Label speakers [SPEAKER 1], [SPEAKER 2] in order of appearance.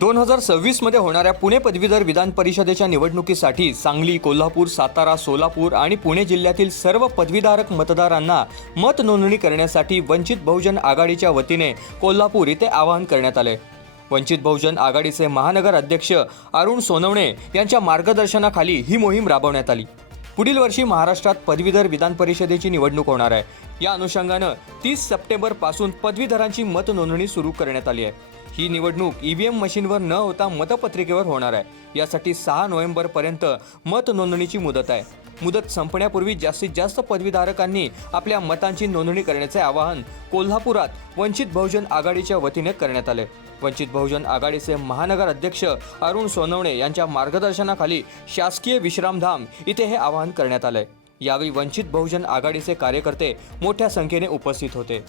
[SPEAKER 1] दोन हजार सव्वीसमध्ये होणाऱ्या पुणे पदवीधर विधान परिषदेच्या निवडणुकीसाठी सांगली कोल्हापूर सातारा सोलापूर आणि पुणे जिल्ह्यातील सर्व पदवीधारक मतदारांना मत नोंदणी करण्यासाठी वंचित बहुजन आघाडीच्या वतीने कोल्हापूर इथे आवाहन करण्यात आले. वंचित बहुजन आघाडीचे महानगर अध्यक्ष अरुण सोनवणे यांच्या मार्गदर्शनाखाली ही मोहीम राबवण्यात आली. पुढील वर्षी महाराष्ट्रात पदवीधर विधान परिषदेची निवडणूक होणार आहे. या अनुषंगानं तीस सप्टेंबरपासून पदवीधरांची मतनोंदणी सुरू करण्यात आली आहे. ही निवडणूक ईव्हीएम मशीनवर न होता मतपत्रिकेवर होणार आहे. यासाठी सहा नोव्हेंबर पर्यंत मुदत आहे. मुदत संपण्यापूर्वी जास्तीत जास्त पदवीधारकांनी आपल्या मतांची नोंदणी करण्याचे आवाहन कोल्हापुरात वंचित बहुजन आघाडीच्या वतीने करण्यात आले. वंचित बहुजन आघाडीचे महानगर अध्यक्ष अरुण सोनवणे यांच्या मार्गदर्शनाखाली शासकीय विश्रामधाम इथे हे आवाहन करण्यात आले यावेळी वंचित बहुजन आघाडीचे कार्यकर्ते मोठ्या संख्येने उपस्थित होते.